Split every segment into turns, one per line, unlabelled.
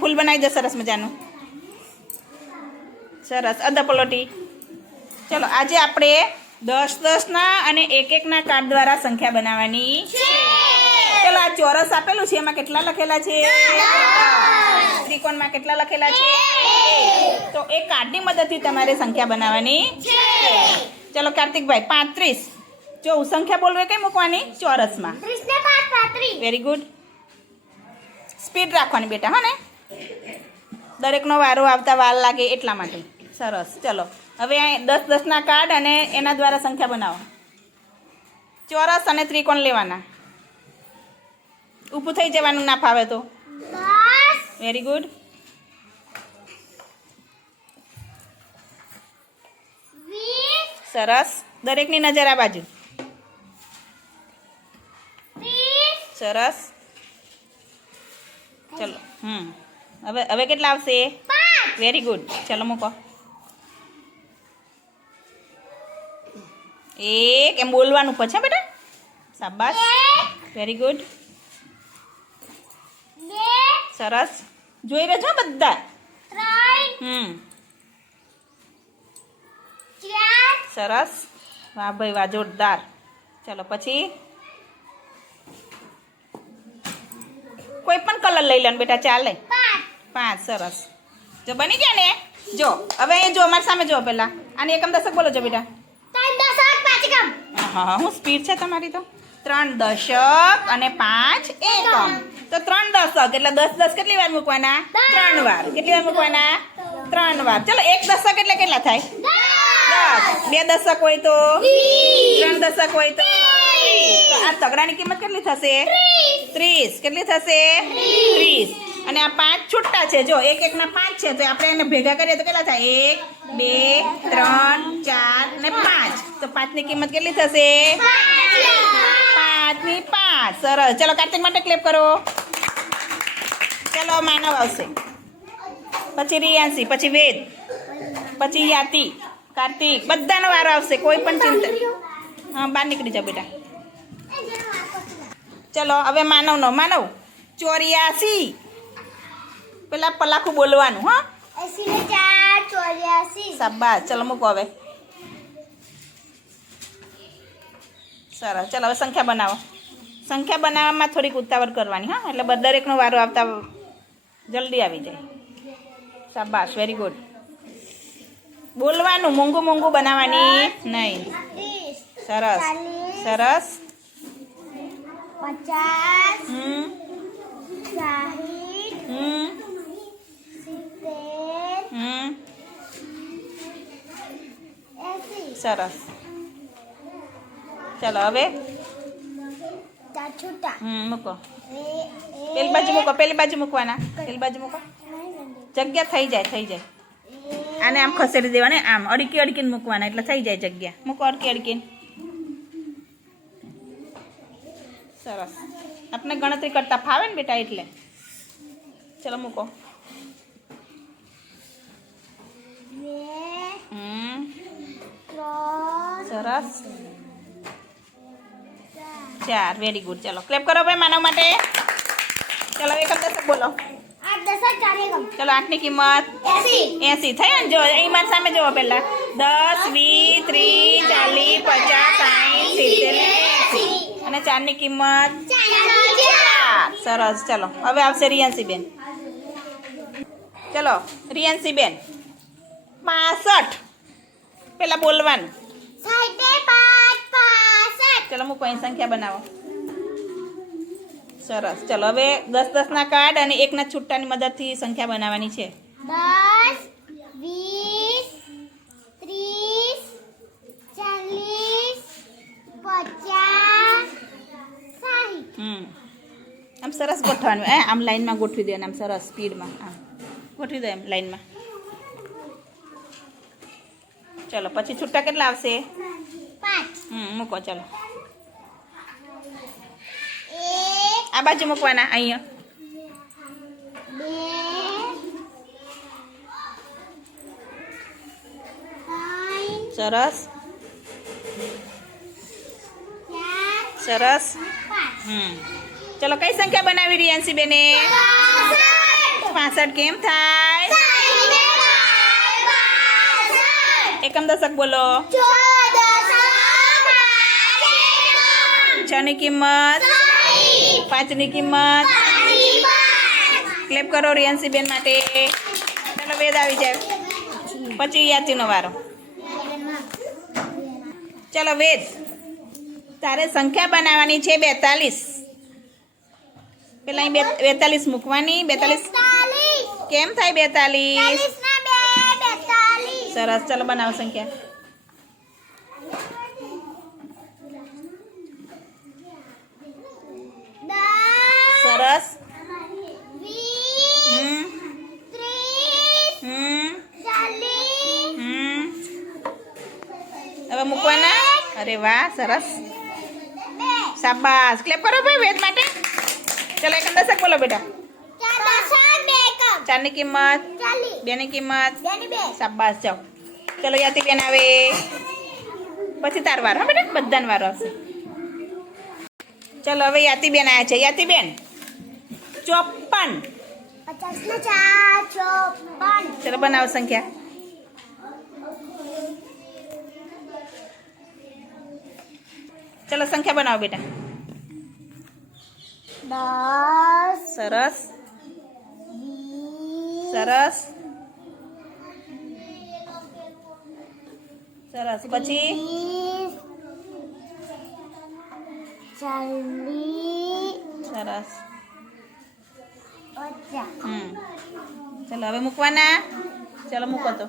ફૂલ બનાવી દે સરસ મજાનું. સરસ. અધા પલોટી. ચલો આજે આપણે દસ દસના અને એક એકના કાર્ડ દ્વારા સંખ્યા બનાવવાની ચલો આ ચોરસ આપેલું છે? એમાં કેટલા લખેલા છે? ત્રિકોણમાં કેટલા લખેલા છે? તો એ કાર્ડની મદદથી તમારે સંખ્યા બનાવવાની ચલો કાર્તિકભાઈ પાંત્રીસ. જો સંખ્યા બોલવે કઈ મૂકવાની? ચોરસમાં. વેરી ગુડ સ્પીડ રાખવાની બેટા હા ને? દરેકનો વારો આવતા વાર લાગે એટલા માટે. સરસ. ચલો. હવે અહીં દસ દસના કાર્ડ અને એના દ્વારા સંખ્યા બનાવો. ચોરસ અને ત્રિકોણ લેવાના. ઊભું થઈ જવાનું ના ફાવે તો. વેરી ગુડ સરસ. દરેકની નજર આ બાજુ. સરસ. ચલો. હમ. હવે હવે કેટલા આવશે? વેરી ગુડ ચલો મૂકો. એક એમ બોલવાનું પછી બેટા? શાબાશ. વેરી ગુડ સરસ. જોઈ રહેજો બધા. હમ. સરસ. વાહ ભાઈ વાહ જોરદાર. ચલો પછી? કોઈ પણ કલર લઈ લે બેટા ચાલે. પાંચ સરસ. જો બની ગયા ને? જો હવે જો અમારી સામે જો પેલા. આને એકમ દશક બોલો જો બેટા. હા હા હું સ્પીડ છે તમારી તો? ત્રણ દશક અને પાંચ એકમ. તો ત્રણ દશક એટલે દસ દસ કેટલી વાર મૂકવાના? ત્રણ વાર. કેટલી વાર મૂકવાના? ત્રણ વાર. ચલો એક દશક એટલે કેટલા થાય? દસ. બે દશક હોય તો? ત્રણ દશક હોય તો? તો આ તગડાની કિંમત કેટલી થશે? ત્રીસ. કેટલી થશે? ત્રીસ. અને આ પાંચ છૂટા છે. જો એક એકના પાંચ છે, તો આપણે એને ભેગા કરીએ તો કેટલા થાય? એક, બે, ત્રણ, ચાર ને પાંચ. તો પાંચની કિંમત કેટલી થશે? પાંચની પાંચ. સરસ. ચલો કાર્તિક માટે ક્લેપ કરો. ચલો માનવ આવશે. પછી રિયાંશી, પછી વેદ, પછી યાતિ, કાર્તિક, બધાનો વારો આવશે. કોઈ પણ ચિંતા હા, બહાર નીકળી જાઓ બેટા. ચલો, હવે માનવનો. માનવ, ચોર્યાસી. પેલા પલાખું બોલવાનું હા. શાબાશ ચલો મૂકો હવે. સરસ. ચલો હવે સંખ્યા બનાવો. સંખ્યા બનાવવામાં થોડીક ઉતાવળ કરવાની હા. એટલે દરેકનો વારો આવતા જલ્દી આવી જાય. શાબાશ વેરી ગુડ બોલવાનું. મોંઘું મોંઘું બનાવવાની નહીં. સરસ. સરસ.
પચાસ.
હમ. હમ. હમ. સરસ. ચાલો હવે. હમ મૂકો. પેલી બાજુ મૂકો પેલી બાજુ મૂકવાના. પેલી બાજુ મૂકો. જગ્યા થઈ જાય થઈ જાય. આને આમ ખસેડી દેવાને આમ અડકી અડકીને મૂકવાના એટલે થઈ જાય જગ્યા. મૂકો અડકી અડકીને. સરસ. આપણે ગણતરી કરતા ફાવે ને બેટા એટલે? ચલો મૂકો.
બે
હમ
ત્રણ
સરસ. ચાર વેરી ગુડ ચલો ક્લેપ કરો ભાઈ માનવ માટે. ચલો એક દસ બોલો.
આઠ દસ ચાર એકમ.
ચલો આઠની કિંમત
એસી.
એસી. થઈ ને જો એમાં સામે જુઓ પહેલા. દસ વીસ ત્રીસ ચાલીસ પચાસ સાઠ સિત્તેર ને એંસી. અને ચારની કિંમત ચાર. સરસ. ચલો હવે આવશે રિયાન્સી બેન. ચલો રિયાન્સી બેન. પાસઠ. પેલા બોલવાનું. ચલો મૂકો અહીં સંખ્યા બનાવો. સરસ. ચલો હવે દસ દસના કાર્ડ અને એકના છુટ્ટાની મદદથી સંખ્યા બનાવવાની છે.
દસ વીસ ત્રીસ ચાલીસ પચાસ
હમ. આમ સરસ ગોઠવાનું. એ આમ લાઈનમાં ગોઠવી દેવાનું આમ સરસ સ્પીડમાં. આમ ગોઠવી દો એમ લાઈનમાં. ચલો પછી છૂટા કેટલા આવશે
પાંચ
હમ મૂકો ચલો
એક
આ બાજુ મૂકવાના અહીંયા
બે ત્રણ
સરસ
ચાર
સરસ
પાંચ
હમ ચલો કઈ સંખ્યા બનાવી રિયાન્સી બેને
પાસઠ
પાસઠ કેમ થાય એકમ દશક બોલો. છ ની કિંમત. પાંચની કિંમત. ક્લેપ કરો રિયાન્સી બેન માટે. ચાલો વેદ આવી જાય. પછી યાચીનો વારો. ચાલો વેદ. તારે સંખ્યા બનાવવાની છે બેતાલીસ. પેલા અહીં બે- બેતાલીસ મૂકવાની. બેતાલીસ. કેમ થાય બેતાલીસ? સરસ ચાલો બનાવો સંખ્યા સરસ હમ હમ હમ હવે મૂકવાના અરે વાહ સરસ શાબાશ ક્લેપ કરો ભાઈ વેદ માટે ચાલો એક દશક બોલો બેટા ચારની કિંમત? બેની કિંમત? સાબાસ જાઓ. ચલો યાતી બેન આવે. પછી તાર વાર હા બેટા? બધાને વાર આવશે. ચલો હવે યાતી બેન આવ્યા છે. યાતી બેન ચોપન ચલો બનાવો સંખ્યા. ચલો સંખ્યા બનાવો બેટા. સરસ. સરસ સરસ પછી
ત્રીસ ચાલીસ
સરસ
પચાસ
હમ ચલો હવે મૂકવાના ચલો મૂકો તો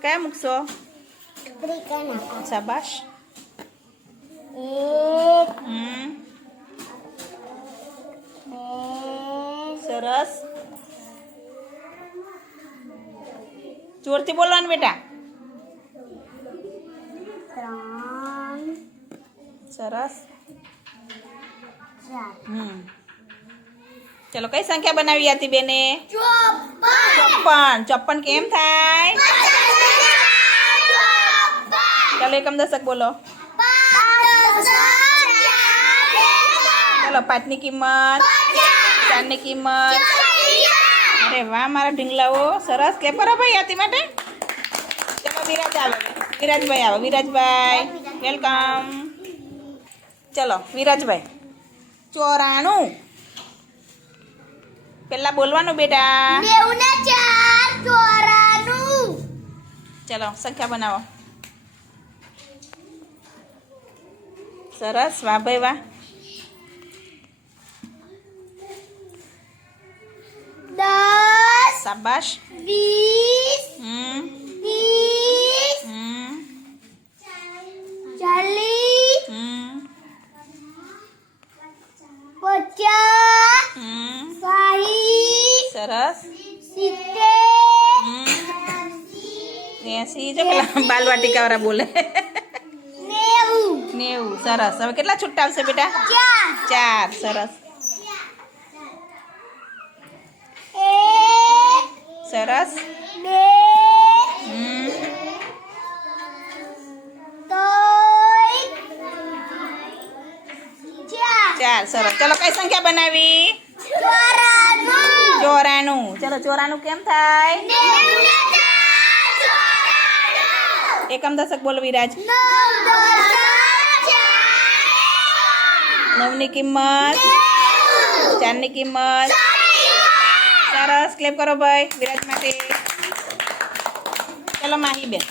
કયા મૂકશો
ત્રિકા નાખો
શાબાશ
એક
હમ
બે
સરસ જોરથી બોલવાનું બેટા
ત્રણ
સરસ
ચાર
હમ ચલો કઈ સંખ્યા બનાવી હતી બેને
ચોપન
ચોપ્પન ચોપ્પન કેમ થાય ચાલો એકમ દશક બોલો ચાલો પાંચની કિંમત ચારની કિંમત અરે વાહ મારા ઢીંગલાઓ. સરસ. કે પર ભાઈ આતી માટે? ચલો વિરાજ આવે. વિરાજભાઈ આવો. વિરાજભાઈ વેલકમ. ચલો વિરાજભાઈ. ચોરાણું. પેલા બોલવાનું બેટા. ચલો સંખ્યા બનાવો. સરસ. વાહ ભાઈ વાહ
દસ
શાબાશ
વીસ.
હમ.
ચાલીસ. પચાસ. સાહીઠ.
સરસ.
સિત્તેર.
એસી. જો પેલા બાલવાટિકાવાળા બોલે.
નેવું.
સરસ. હવે કેટલા છૂટા આવશે બેટા?
ચાર.
સરસ
એક
સરસ
ચાર
સરસ ચલો કઈ સંખ્યા બનાવી
ચોરાણું
ચલો ચોરાણું કેમ થાય એકમ દશક બોલો વિરાજ નવની કિંમત ચારની કિંમત સરસ ક્લેપ કરો ભાઈ વિરાજ માટે. ચલો માહીબેન.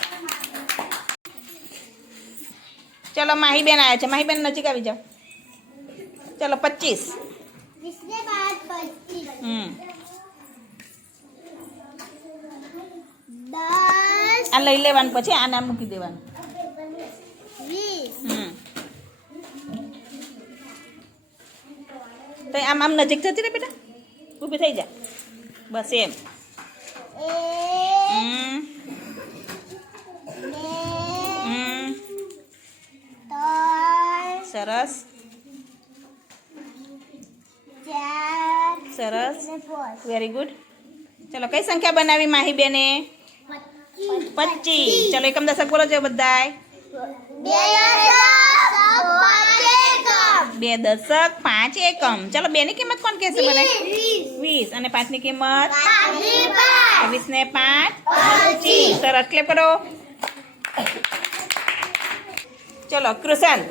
ચલો માહીબેન આવ્યા છે. માહીબેન નજીક આવી જાઓ. ચલો પચીસ. આ લઈ લેવાનું પછી આના મૂકી દેવાનું. તો આમ આમ નજીક જતી રે બેટા? ઊભી થઈ જા. બસ એમ. સરસ. સરસ. વેરી ગુડ ચલો કઈ સંખ્યા બનાવી માહી બેને? પચીસ. ચલો એકમ દશક બોલો છો બધા
બે
દશક પાંચ એકમ. ચલો બેની કિંમત કોણ કહેશે મને?
વીસ.
અને પાંચની કિંમત? વીસ ને પાંચ. સરસ ક્લેપ કરો. ચલો કૃષાંત